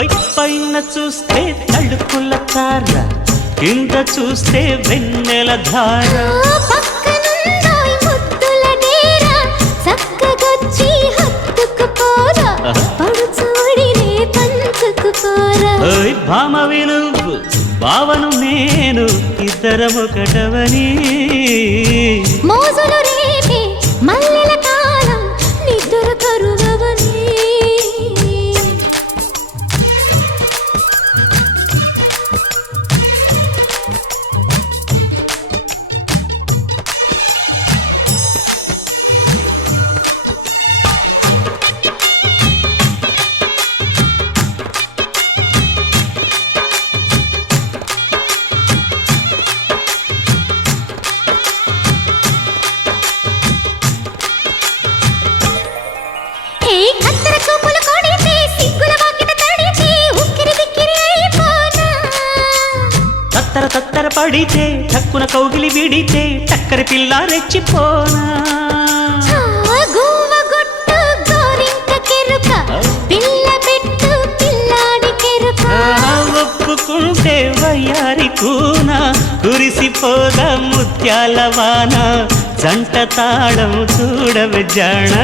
పైన చూస్తే తడుకుల తార, కింద చూస్తే వెన్నెల ధార. పక్కనుందోయ్ ముద్దుల డేరా, చక్కగొచ్చి హత్తుకుపోరా, పడుచూడినే పంచుకుపోరా. భామవి నువ్వు భావను నేను, ఇద్దరమొకటవని మోజులు రేపే మల్లెల కాలం నిద్ర కరువవని. తత్తర పడితే టక్కున కౌగిలి విడితే టక్కరి పిల్ల రెచ్చిపోనా. ఒప్పుకుంటే వయ్యారి కూన, కురిసిపోదా ముత్యాల వాన, జంట తాళం చూడవే జాణ.